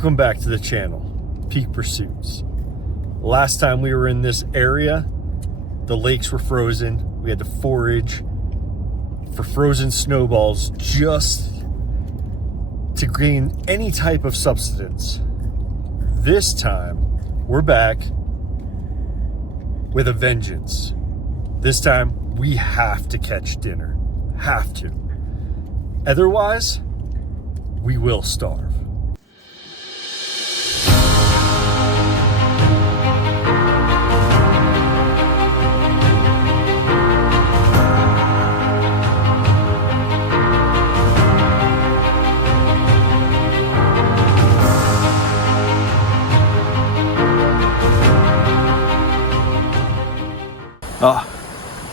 Welcome back to the channel, Peak Pursuits. Last time we were in this area, the lakes were frozen. We had to forage for frozen snowballs just to gain any type of substance. This time, we're back with a vengeance. This time, we have to catch dinner. Have to. Otherwise, we will starve.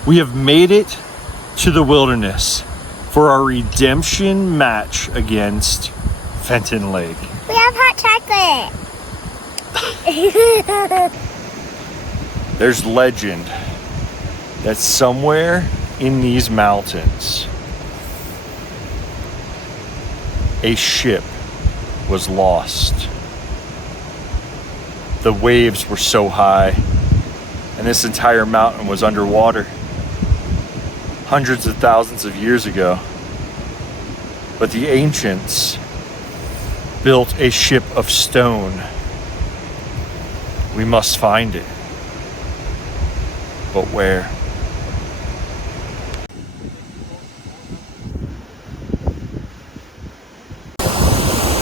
We have made it to the wilderness for our redemption match against Fenton Lake. We have hot chocolate. There's legend that somewhere in these mountains, a ship was lost. The waves were so high, and this entire mountain was underwater. Hundreds of thousands of years ago. But the ancients built a ship of stone. We must find it. But where?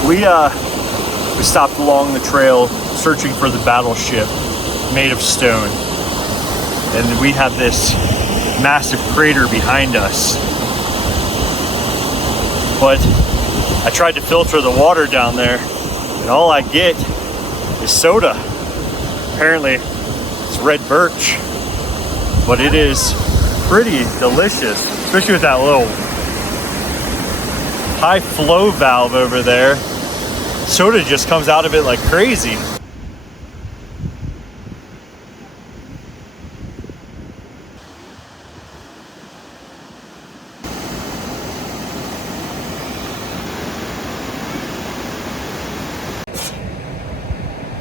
We stopped along the trail searching for the battleship made of stone. And we have this massive crater behind us. But I tried to filter the water down there, and all I get is soda. Apparently, it's red birch, but it is pretty delicious, especially with that little high flow valve over there. Soda just comes out of it like crazy.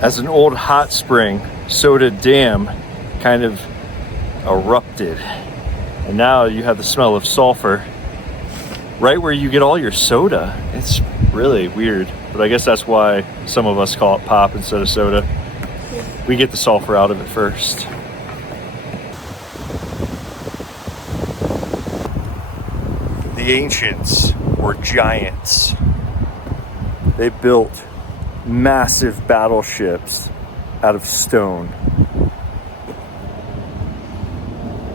As an old hot spring, Soda Dam kind of erupted. And now you have the smell of sulfur right where you get all your soda. It's really weird, but I guess that's why some of us call it pop instead of soda. We get the sulfur out of it first. The ancients were giants. They built massive battleships out of stone.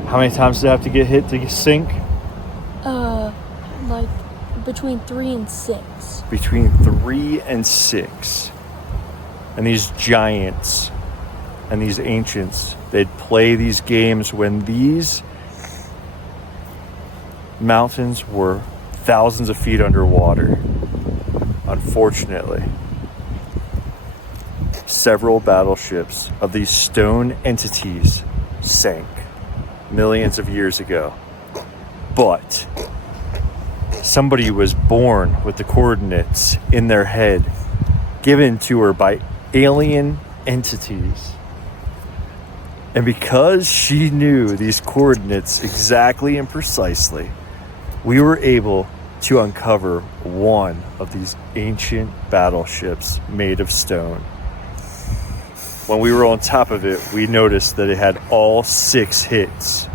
How many times did it have to get hit to sink? Like between 3 and 6. Between 3 and 6. And these giants and these ancients, they'd play these games when these mountains were thousands of feet underwater. Unfortunately, several battleships of these stone entities sank millions of years ago. But somebody was born with the coordinates in their head given to her by alien entities. And because she knew these coordinates exactly and precisely, we were able to uncover one of these ancient battleships made of stone. When we were on top of it, we noticed that it had all 6 hits.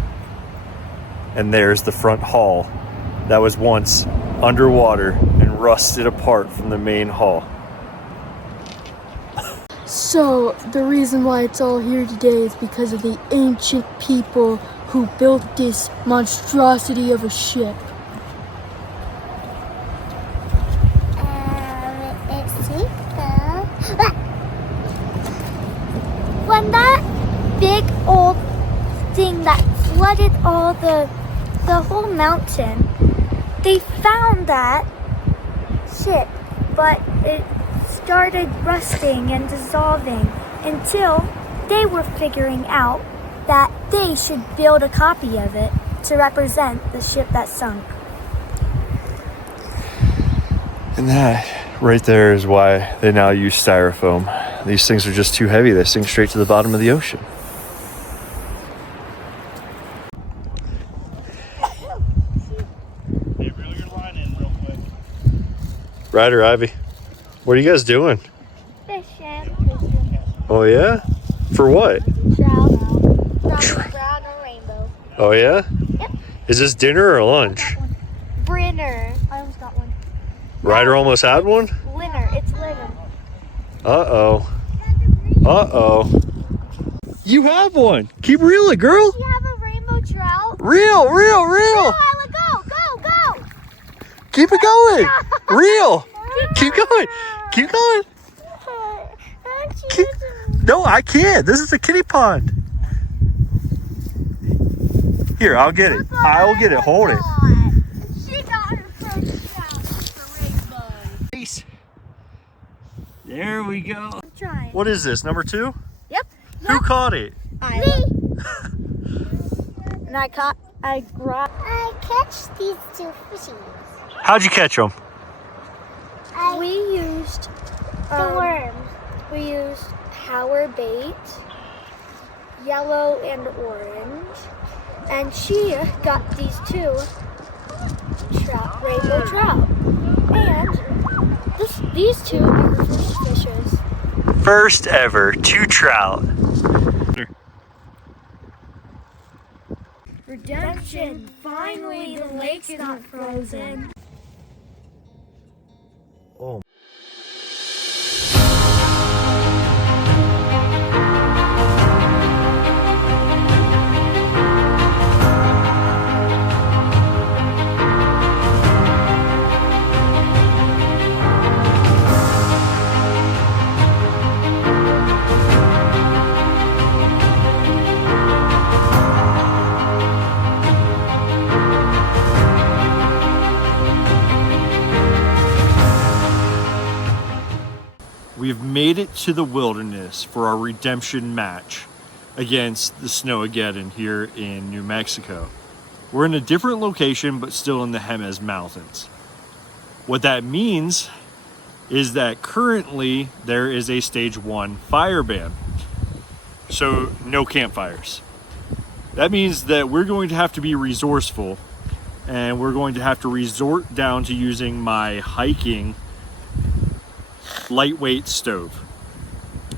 And there's the front hull that was once underwater and rusted apart from the main hull. So, the reason why it's all here today is because of the ancient people who built this monstrosity of a ship. When that big old thing that flooded all the whole mountain, they found that ship, but it started rusting and dissolving until they were figuring out that they should build a copy of it to represent the ship that sunk. And that Right there is why they now use styrofoam. These things are just too heavy. They sink straight to the bottom of the ocean. Hey, reel your line in real quick. Ryder, Ivy, what are you guys doing? Fishing. Oh yeah? For what? Trout. Brown or rainbow. Oh yeah? Yep. Is this dinner or lunch? Brinner. I almost got one. Ryder almost had one? Linner. It's Linner. Uh-oh. Uh-oh. You have one. Keep reeling, girl. Do you have a rainbow trout? Reel, reel, reel. Ella, go. Keep it going. Reel. Keep going. Keep going. No, I can't. This is a kiddie pond. Here, I'll get it. I will get it. Hold it. She got her first trout with the rainbow. Nice. There we go. I'm trying. What is this, number 2? Yep. Who caught it? Me. And I catch these 2 fishies. How'd you catch them? We used the worms. We used power bait, yellow and orange, and she got these 2 trout, rainbow trout. And these 2 are her first fishes. First ever 2 trout. Redemption! Finally, the lake's not frozen. Oh. We've made it to the wilderness for our redemption match against the Snowmageddon here in New Mexico. We're in a different location, but still in the Jemez Mountains. What that means is that currently there is a stage 1 fire ban. So no campfires. That means that we're going to have to be resourceful, and we're going to have to resort down to using my hiking lightweight stove.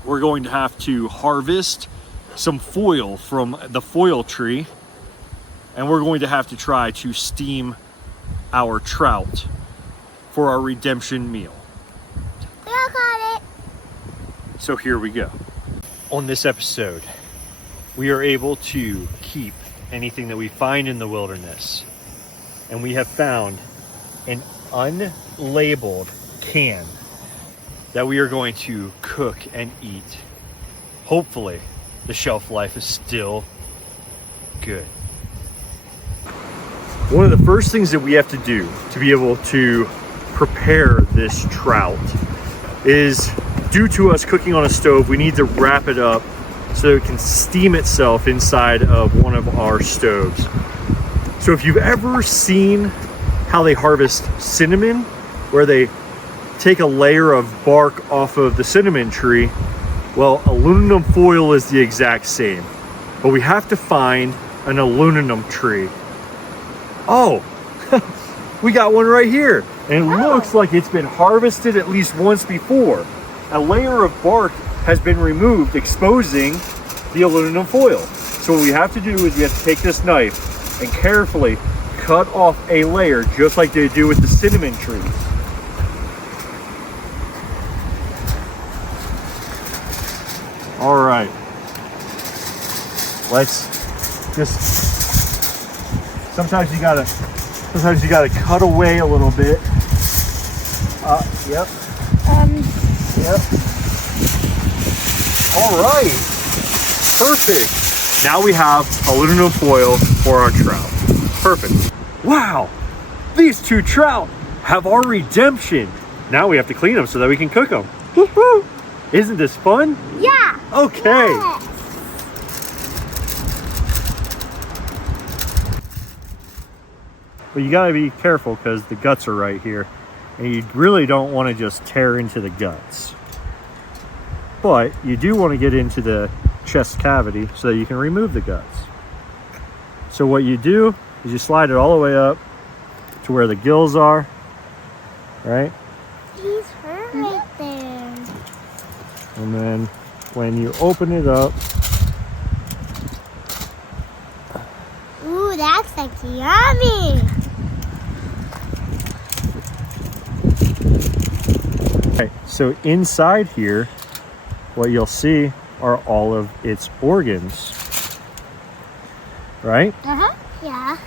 We're going to have to harvest some foil from the foil tree, and we're going to have to try to steam our trout for our redemption meal. We all got it. So here we go. On this episode, we are able to keep anything that we find in the wilderness, and we have found an unlabeled can that we are going to cook and eat. Hopefully, the shelf life is still good. One of the first things that we have to do to be able to prepare this trout is, due to us cooking on a stove, we need to wrap it up so it can steam itself inside of one of our stoves. So if you've ever seen how they harvest cinnamon, where they take a layer of bark off of the cinnamon tree, well, aluminum foil is the exact same, but we have to find an aluminum tree. Oh, we got one right here, and it looks like it's been harvested at least once before. A layer of bark has been removed, exposing the aluminum foil. So what we have to do is we have to take this knife and carefully cut off a layer, just like they do with the cinnamon trees. All right, let's just, sometimes you gotta cut away a little bit. Yep. Yep. All right, perfect. Now we have aluminum foil for our trout. Perfect. Wow, these 2 trout have our redemption. Now we have to clean them so that we can cook them. Woo-hoo. Isn't this fun? Yeah. Okay. Yes. But you gotta be careful because the guts are right here. And you really don't want to just tear into the guts. But you do want to get into the chest cavity so that you can remove the guts. So what you do is you slide it all the way up to where the gills are, right? He's hurt right there. And then when you open it up, Ooh, that's like yummy. okay, so inside here, what you'll see are all of its organs, right? Yeah.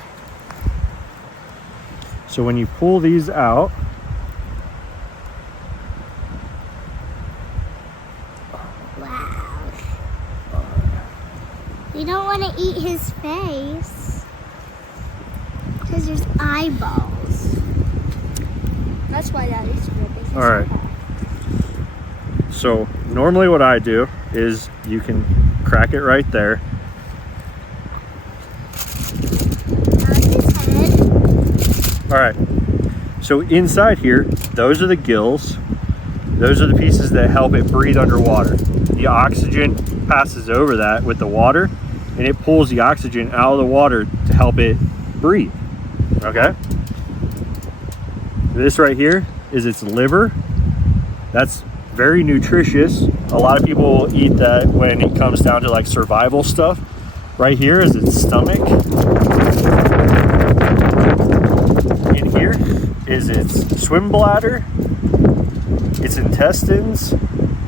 So when you pull these out, Wow. You don't want to eat his face because there's eyeballs. That's why that is good. all right. So normally what I do is you can crack it right there. On his head. All right, so inside here, those are the gills. Those are the pieces that help it breathe underwater. The oxygen passes over that with the water, and it pulls the oxygen out of the water to help it breathe, okay? This right here is its liver. That's very nutritious. A lot of people will eat that when it comes down to like survival stuff. Right here is its stomach. In here is its swim bladder, its intestines.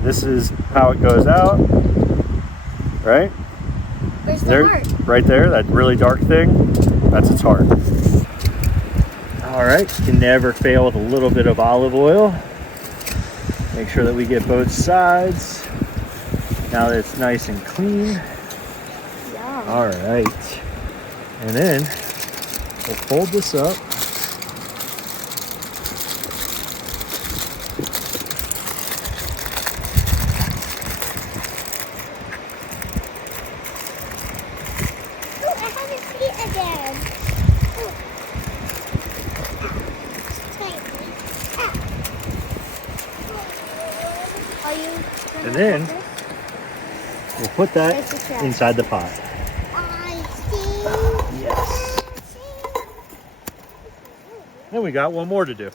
This is how it goes out, right? Where's the There, heart? right there, that really dark thing, that's its heart. All right, you can never fail with a little bit of olive oil. Make sure that we get both sides. Now that it's nice and clean. Yum. All right, and then we'll fold this up. Ooh, I have his feet again. Ooh. Tiny. Ah. Are you gonna And then put this? we'll put that Where's the trash? inside the pot. I see. Yes. Then we got one more to do.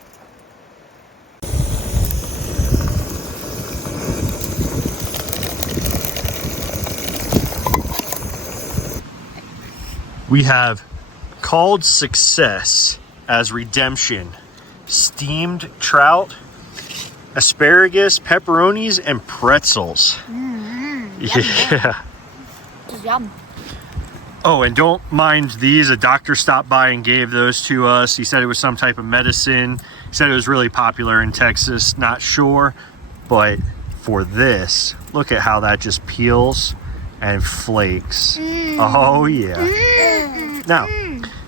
We have called success as redemption. Steamed trout, asparagus, pepperonis, and pretzels. Yeah. Yum. Oh, and don't mind these. A doctor stopped by and gave those to us. He said it was some type of medicine. He said it was really popular in Texas. Not sure, but for this, look at how that just peels and flakes. Oh yeah. Now,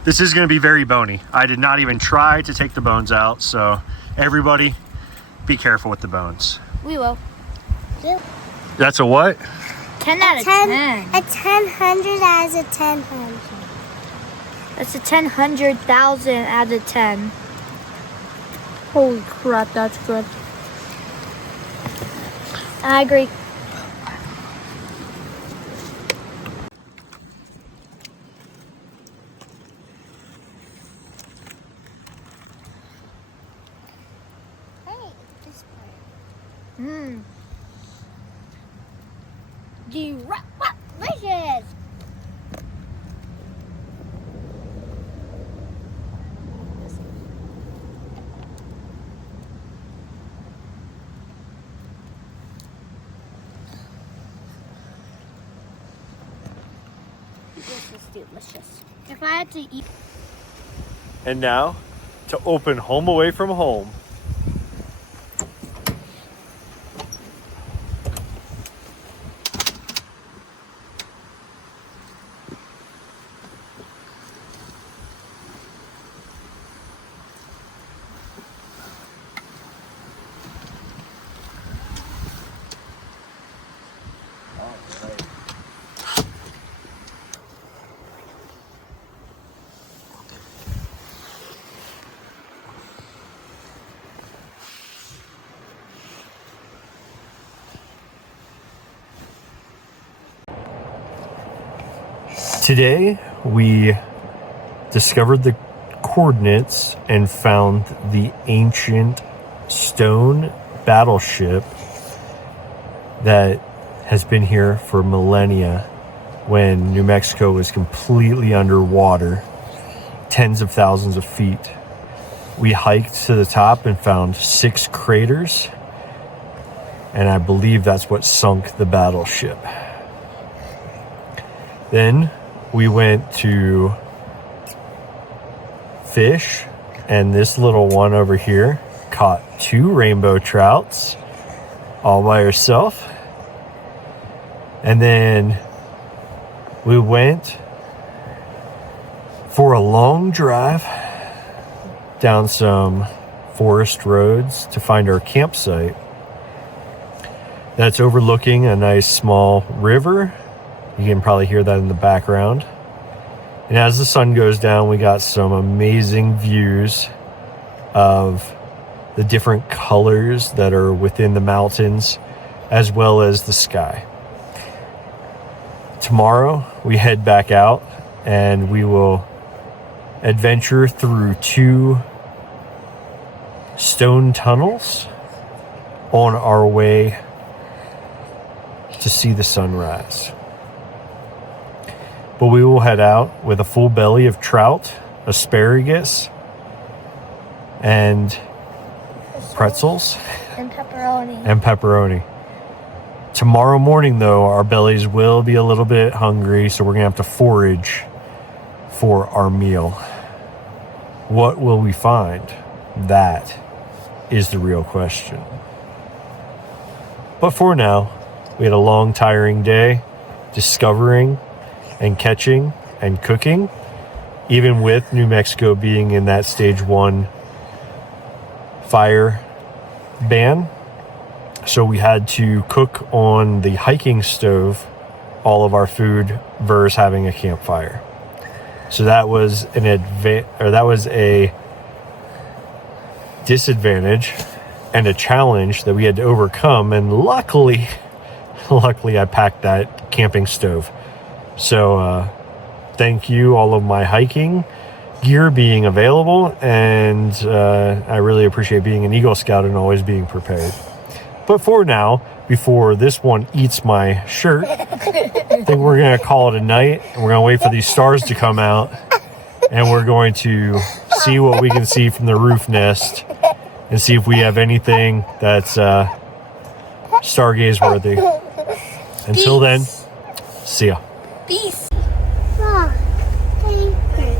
this is going to be very bony. I did not even try to take the bones out, so everybody be careful with the bones. We will. That's a what? 10 out of 10. A 1000 as a 1000. That's a 10,000 out of 10. Holy crap, that's good. I agree. Hey, this part. Mmm. Delicious. This is delicious. If I had to eat. And now, to open Home Away from Home. Today, we discovered the coordinates and found the ancient stone battleship that has been here for millennia when New Mexico was completely underwater, tens of thousands of feet. We hiked to the top and found 6 craters, and I believe that's what sunk the battleship. Then we went to fish, and this little one over here caught 2 rainbow trouts all by herself. And then we went for a long drive down some forest roads to find our campsite that's overlooking a nice small river. You can probably hear that in the background. And as the sun goes down, we got some amazing views of the different colors that are within the mountains, as well as the sky. Tomorrow, we head back out and we will adventure through 2 stone tunnels on our way to see the sunrise. But we will head out with a full belly of trout, asparagus, and pretzels. And pepperoni. And pepperoni. Tomorrow morning, though, our bellies will be a little bit hungry, so we're going to have to forage for our meal. What will we find? That is the real question. But for now, we had a long, tiring day discovering and catching and cooking, even with New Mexico being in that stage 1 fire ban. So we had to cook on the hiking stove all of our food versus having a campfire. So that was a disadvantage and a challenge that we had to overcome. And luckily I packed that camping stove. So thank you, all of my hiking gear being available, and I really appreciate being an Eagle Scout and always being prepared. But for now, before this one eats my shirt, I think we're going to call it a night, and we're going to wait for these stars to come out, and we're going to see what we can see from the roof nest and see if we have anything that's stargaze worthy. Until then, see ya. Peace. Rock, paper,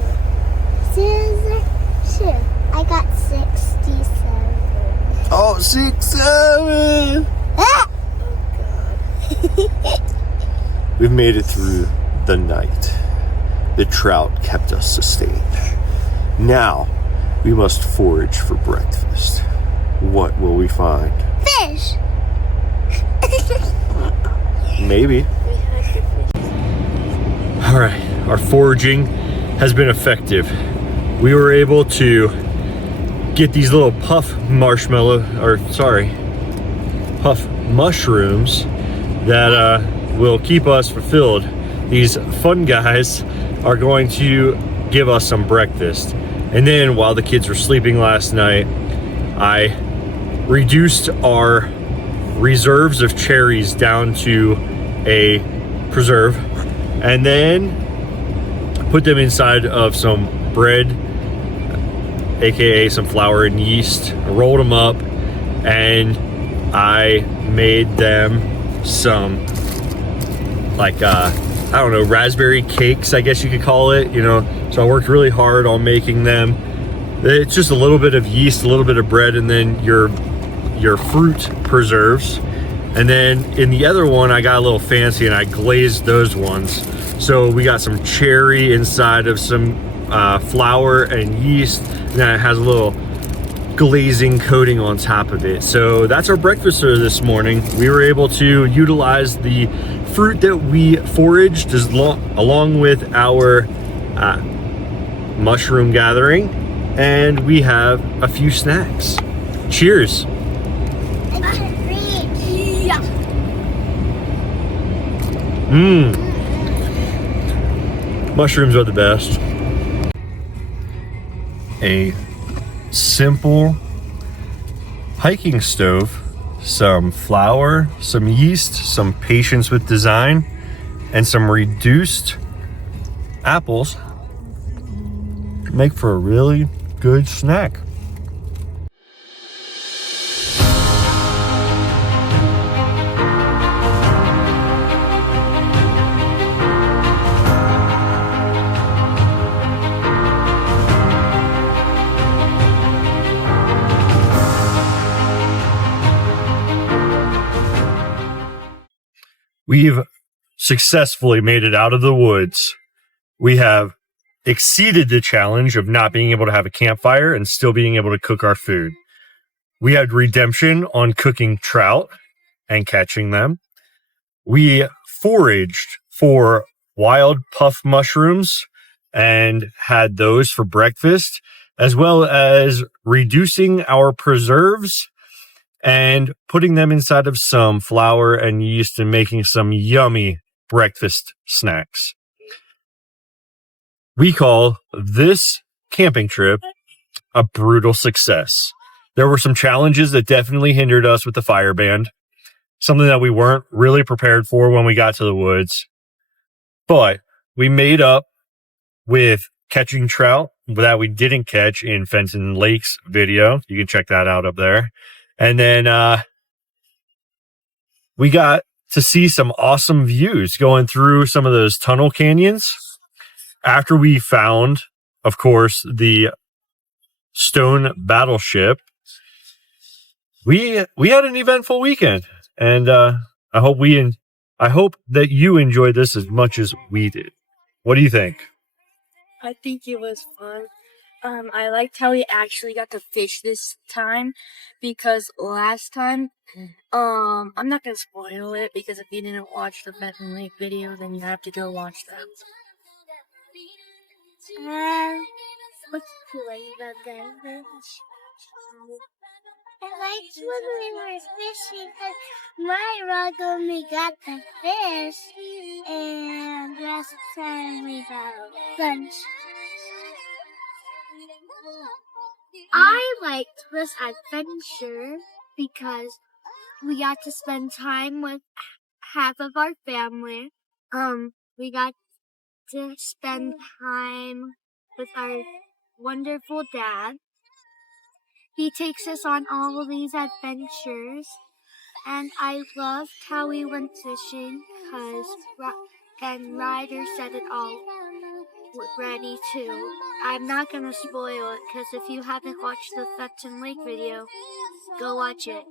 scissors, shoe. I got 67. Oh, 67. Ah! We've made it through the night. The trout kept us sustained. Now, we must forage for breakfast. What will we find? Fish. Maybe. All right, our foraging has been effective. We were able to get these little puff mushrooms that will keep us fulfilled. These fun guys are going to give us some breakfast. And then while the kids were sleeping last night, I reduced our reserves of cherries down to a preserve, and then put them inside of some bread, aka some flour and yeast. I rolled them up, and I made them some raspberry cakes, I guess you could call it, so I worked really hard on making them. It's just a little bit of yeast, a little bit of bread, and then your fruit preserves. And then in the other one, I got a little fancy and I glazed those ones. So we got some cherry inside of some flour and yeast, and then it has a little glazing coating on top of it. So that's our breakfast for this morning. We were able to utilize the fruit that we foraged along with our mushroom gathering, and we have a few snacks. Cheers. Mushrooms are the best. A simple hiking stove, some flour, some yeast, some patience with design, and some reduced apples make for a really good snack. We've successfully made it out of the woods. We have exceeded the challenge of not being able to have a campfire and still being able to cook our food. We had redemption on cooking trout and catching them. We foraged for wild puff mushrooms and had those for breakfast, as well as reducing our preserves and putting them inside of some flour and yeast and making some yummy breakfast snacks. We call this camping trip a brutal success. There were some challenges that definitely hindered us with the fire band, something that we weren't really prepared for when we got to the woods. But we made up with catching trout that we didn't catch in Fenton Lake's video. You can check that out up there. And then we got to see some awesome views going through some of those tunnel canyons. After we found, of course, the stone battleship, we had an eventful weekend, and I hope that you enjoyed this as much as we did. What do you think? I think it was fun. I liked how we actually got to fish this time, because last time, I'm not gonna spoil it, because if you didn't watch the Fenton Lake video, then you have to go watch that. What's the way about that? I liked when we were fishing because my rod only got the fish, and last time we got lunch. I liked this adventure because we got to spend time with half of our family. We got to spend time with our wonderful dad. He takes us on all of these adventures, and I loved how we went fishing because Ryder said it all ready too. I'm not gonna spoil it because if you haven't watched the Fenton Lake video, go watch it.